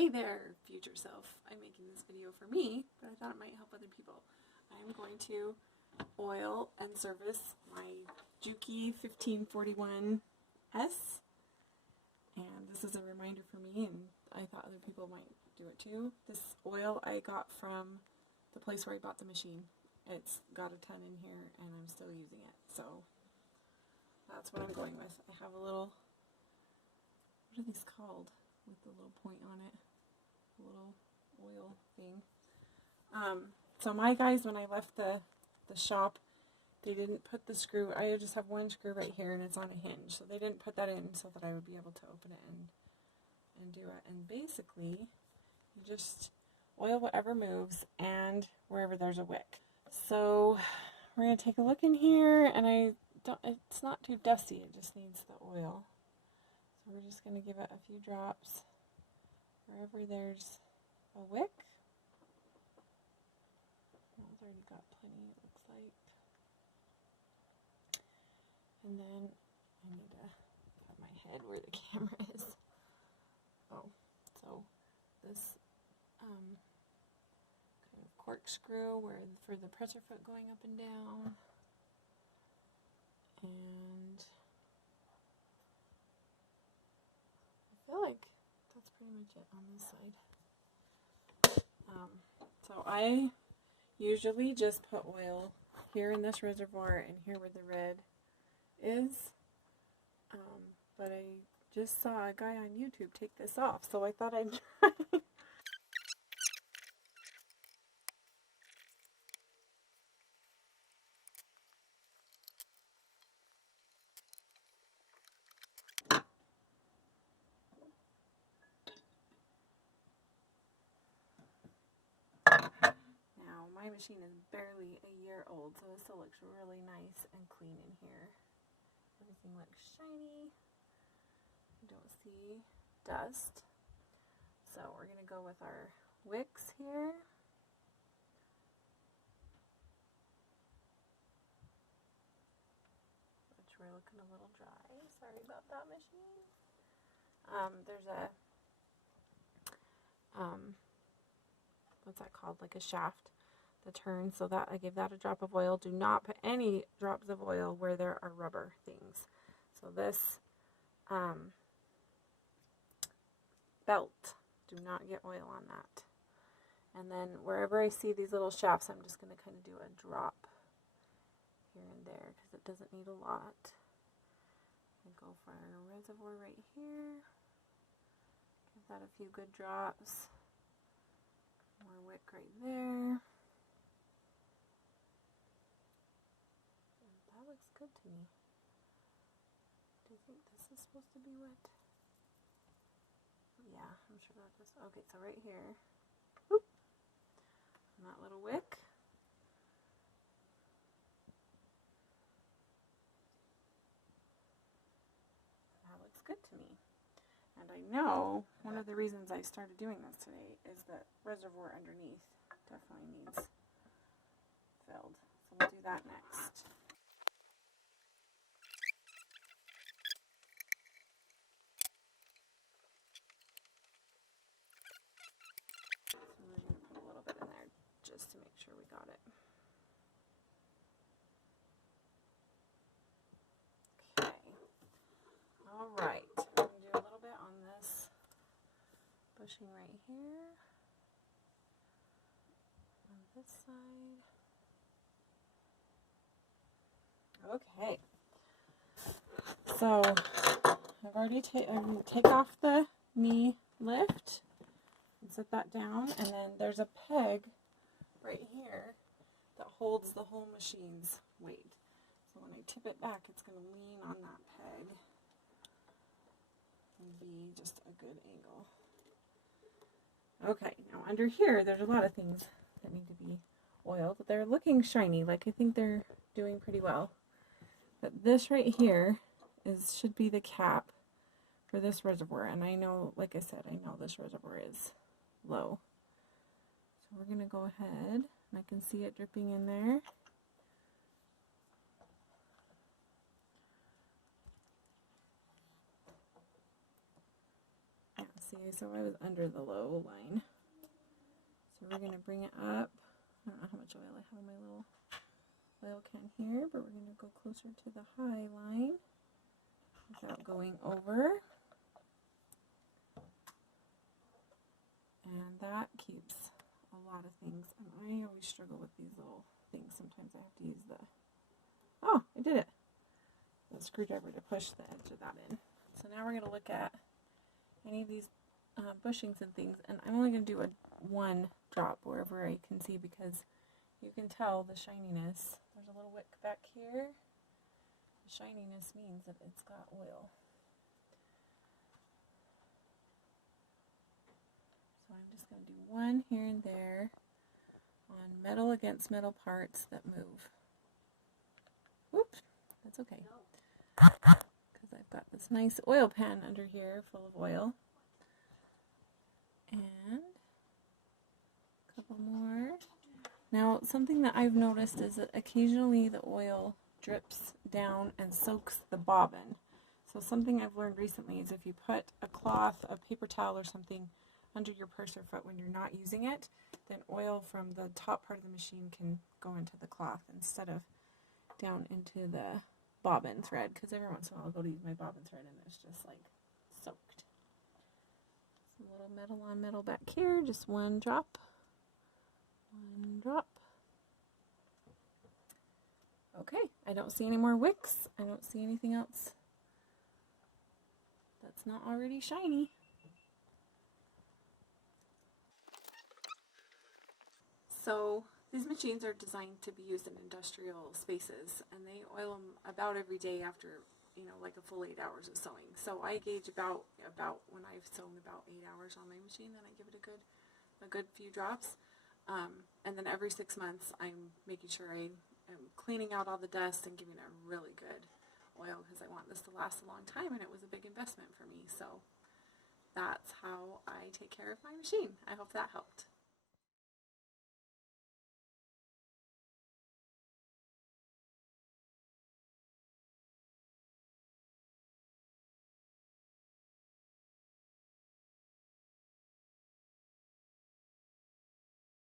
Hey there, future self. I'm making this video for me, but I thought it might help other people. I'm going to oil and service my Juki 1541S, and this is a reminder for me, and I thought other people might do it too. This oil I got from the place where I bought the machine. It's got a ton in here, and I'm still using it, so that's what I'm going with. I have a little, what are these called? With the little point on it, a little oil thing. So my guys, when I left the shop, they didn't put the screw. I just have one screw right here, and it's on a hinge, so they didn't put that in so that I would be able to open it and do it. And basically, you just oil whatever moves and wherever there's a wick. So we're gonna take a look in here, and it's not too dusty. It just needs the oil. So we're just going to give it a few drops wherever there's a wick. Well, it's already got plenty, it looks like. And then I need to put my head where the camera is. Oh, so this kind of corkscrew for the presser foot going up and down. And I feel like that's pretty much it on this side. So I usually just put oil here in this reservoir and here where the red is. But I just saw a guy on YouTube take this off, so I thought I'd try. Now, my machine is barely a year old, so it still looks really nice and clean in here. Everything looks shiny. You don't see dust. So we're going to go with our wicks here. Which we're looking a little dry. Sorry about that, machine. There's a, what's that called? Like a shaft that turns, so that I give that a drop of oil. Do not put any drops of oil where there are rubber things. So this belt, do not get oil on that. And then wherever I see these little shafts, I'm just going to kind of do a drop here and there because it doesn't need a lot. I go for our reservoir right here. Give that a few good drops. More wick right there. And that looks good to me. Do you think this is supposed to be wet? Yeah, I'm sure that does. Okay, so right here. Whoop, and that little wick. That looks good to me. And I know one of the reasons I started doing this today is that reservoir underneath definitely needs filled. So we'll do that next. So we're going to put a little bit in there just to make sure we got it. Okay. Alright. I'm going to do a little bit on this bushing right here. On this side. Okay. So I've already take off the knee lift and set that down, and then there's a peg right here that holds the whole machine's weight. So when I tip it back, it's going to lean on that peg and be just a good angle. Okay, now under here, there's a lot of things that need to be oiled. They're looking shiny, like I think they're doing pretty well. But this right here should be the cap for this reservoir, and I know, like I said, I know this reservoir is low. So we're going to go ahead, and I can see it dripping in there. Yeah, see, so I was under the low line. So we're going to bring it up. I don't know how much oil I have in my little oil can here, but we're going to go closer to the high line without going over. And that keeps a lot of things. And I always struggle with these little things. Sometimes I have to use the, oh, I did it. The screwdriver to push the edge of that in. So now we're going to look at any of these bushings and things. And I'm only going to do one drop wherever I can see, because you can tell the shininess. There's a little wick back here. The shininess means that it's got oil. So I'm just going to do one here and there on metal against metal parts that move. Oops, that's okay. Because I've got this nice oil pan under here full of oil. And a couple more. Now, something that I've noticed is that occasionally the oil drips down and soaks the bobbin. So something I've learned recently is if you put a cloth, a paper towel or something under your purse or foot when you're not using it, then oil from the top part of the machine can go into the cloth instead of down into the bobbin thread, because every once in a while I'll go to use my bobbin thread and it's just like soaked. Some little metal on metal back here, just one drop. One drop. Okay, I don't see any more wicks. I don't see anything else that's not already shiny. So these machines are designed to be used in industrial spaces, and they oil them about every day after, like a full 8 hours of sewing. So I gauge about when I've sewn about 8 hours on my machine, then I give it a good few drops. And then every 6 months, I'm making sure I am cleaning out all the dust and giving it a really good oil, because I want this to last a long time, and it was a big investment for me. So that's how I take care of my machine. I hope that helped.